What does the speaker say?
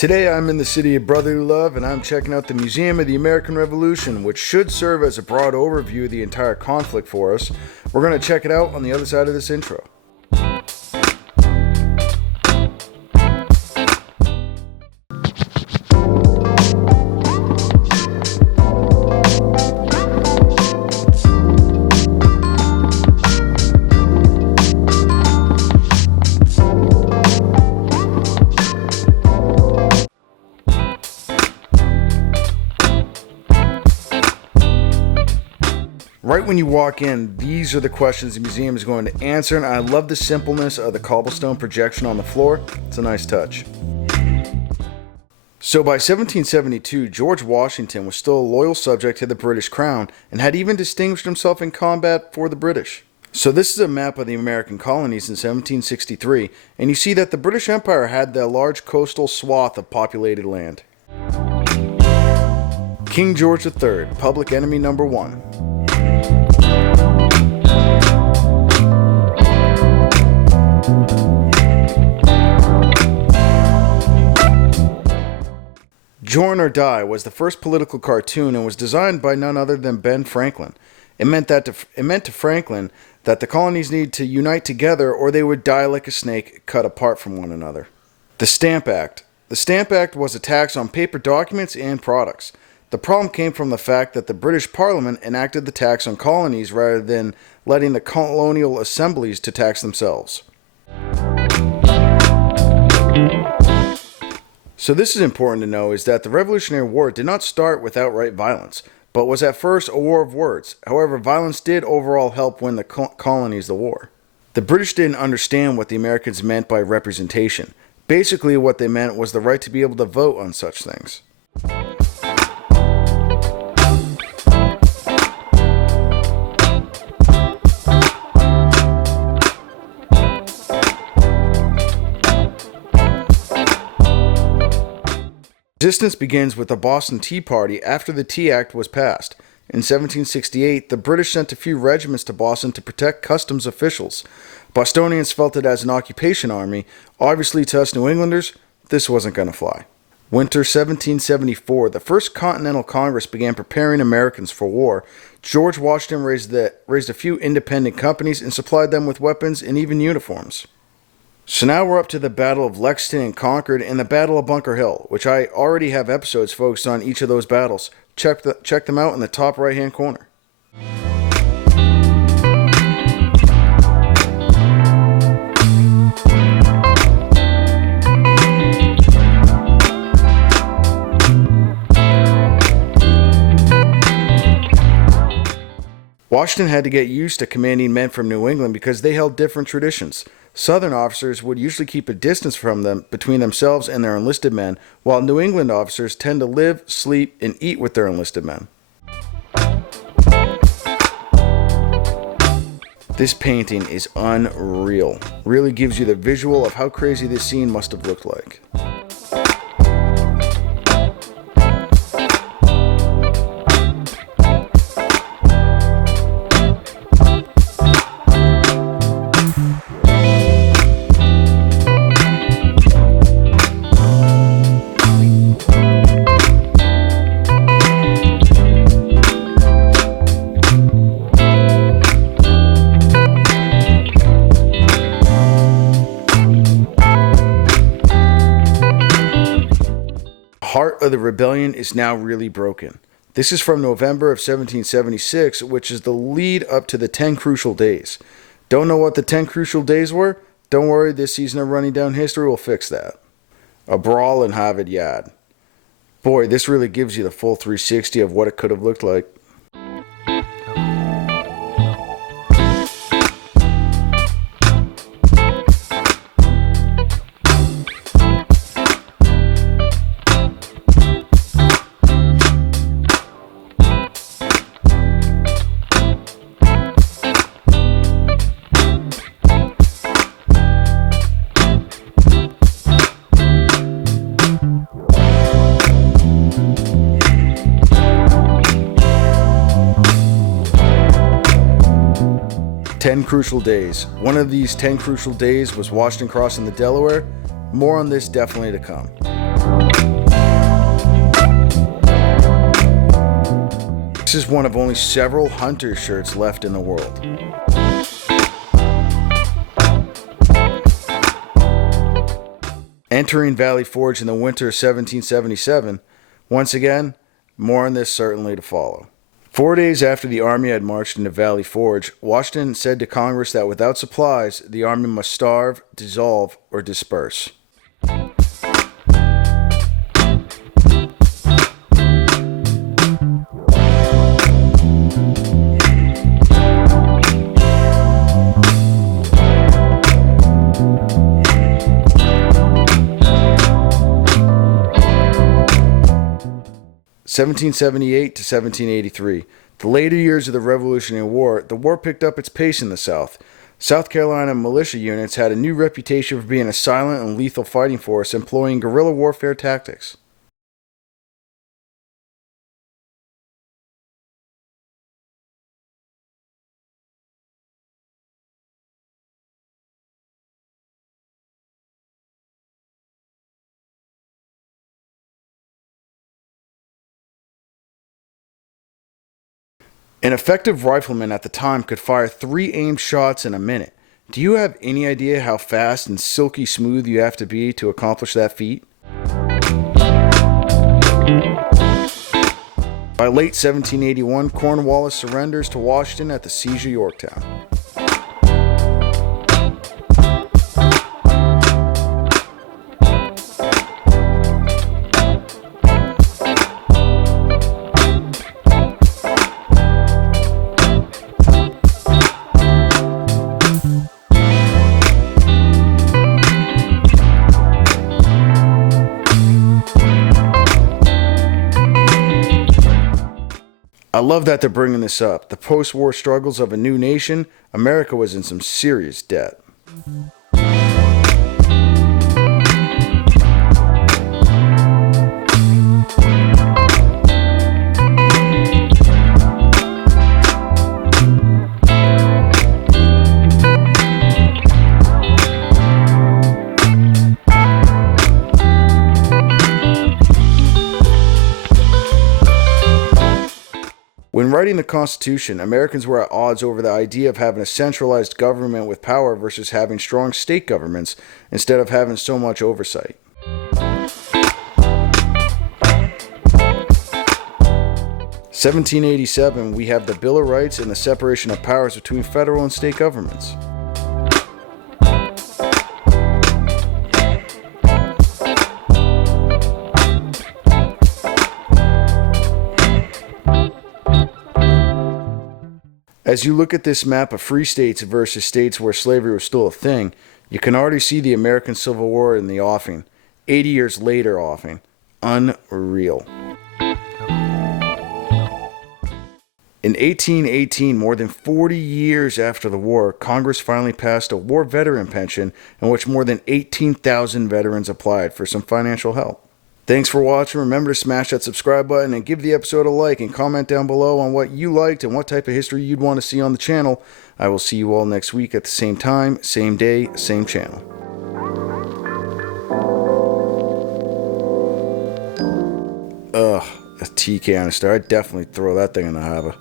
Today I'm in the city of brotherly love and I'm checking out the Museum of the American Revolution, which should serve as a broad overview of the entire conflict for us. We're going to check it out on the other side of this intro. Right when you walk in, these are the questions the museum is going to answer, and I love the simpleness of the cobblestone projection on the floor. It's a nice touch. So by 1772, George Washington was still a loyal subject to the British Crown and had even distinguished himself in combat for the British. So this is a map of the American colonies in 1763, and you see that the British Empire had the large coastal swath of populated land. King George III, public enemy number one. Join or Die was the first political cartoon and was designed by none other than Ben Franklin. It meant to Franklin that the colonies needed to unite together or they would die like a snake cut apart from one another. The Stamp Act. The Stamp Act was a tax on paper documents and products. The problem came from the fact that the British Parliament enacted the tax on colonies rather than letting the colonial assemblies to tax themselves. So this is important to know, is that the Revolutionary War did not start with outright violence, but was at first a war of words. However, violence did overall help win the colonies the war. The British didn't understand what the Americans meant by representation. Basically, what they meant was the right to be able to vote on such things. Resistance begins with the Boston Tea Party after the Tea Act was passed. In 1768, the British sent a few regiments to Boston to protect customs officials. Bostonians felt it as an occupation army. Obviously, to us New Englanders, this wasn't going to fly. Winter 1774, the First Continental Congress began preparing Americans for war. George Washington raised a few independent companies and supplied them with weapons and even uniforms. So now we're up to the Battle of Lexington and Concord and the Battle of Bunker Hill, which I already have episodes focused on each of those battles. Check them out in the top right hand corner. Washington had to get used to commanding men from New England because they held different traditions. Southern officers would usually keep a distance from them between themselves and their enlisted men, while New England officers tend to live, sleep, and eat with their enlisted men. This painting is unreal. Really gives you the visual of how crazy this scene must have looked like. The heart of the rebellion is now really broken. This is from November of 1776, which is the lead up to the 10 Crucial Days. Don't know what the 10 Crucial Days were? Don't worry, this season of Running Down History will fix that. A brawl in Harvard Yard. Boy, this really gives you the full 360 of what it could have looked like. Ten Crucial Days. One of these 10 crucial days was Washington crossing the Delaware. More on this definitely to come. This is one of only several hunter shirts left in the world. Entering Valley Forge in the winter of 1777. Once again, more on this certainly to follow. 4 days after the army had marched into Valley Forge, Washington said to Congress that without supplies, the army must starve, dissolve, or disperse. 1778 to 1783. The later years of the Revolutionary War, the war picked up its pace in the South. South Carolina militia units had a new reputation for being a silent and lethal fighting force employing guerrilla warfare tactics. An effective rifleman at the time could fire 3 aimed shots in a minute. Do you have any idea how fast and silky smooth you have to be to accomplish that feat? By late 1781, Cornwallis surrenders to Washington at the Siege of Yorktown. I love that they're bringing this up. The post-war struggles of a new nation, America was in some serious debt. When writing the Constitution, Americans were at odds over the idea of having a centralized government with power versus having strong state governments instead of having so much oversight. 1787, we have the Bill of Rights and the separation of powers between federal and state governments. As you look at this map of free states versus states where slavery was still a thing, you can already see the American Civil War in the offing. 80 years later offing. Unreal. In 1818, more than 40 years after the war, Congress finally passed a war veteran pension in which more than 18,000 veterans applied for some financial help. Thanks for watching. Remember to smash that subscribe button and give the episode a like and comment down below on what you liked and what type of history you'd want to see on the channel. I will see you all next week at the same time, same day, same channel. Ugh, a tea canister. I'd definitely throw that thing in the harbor.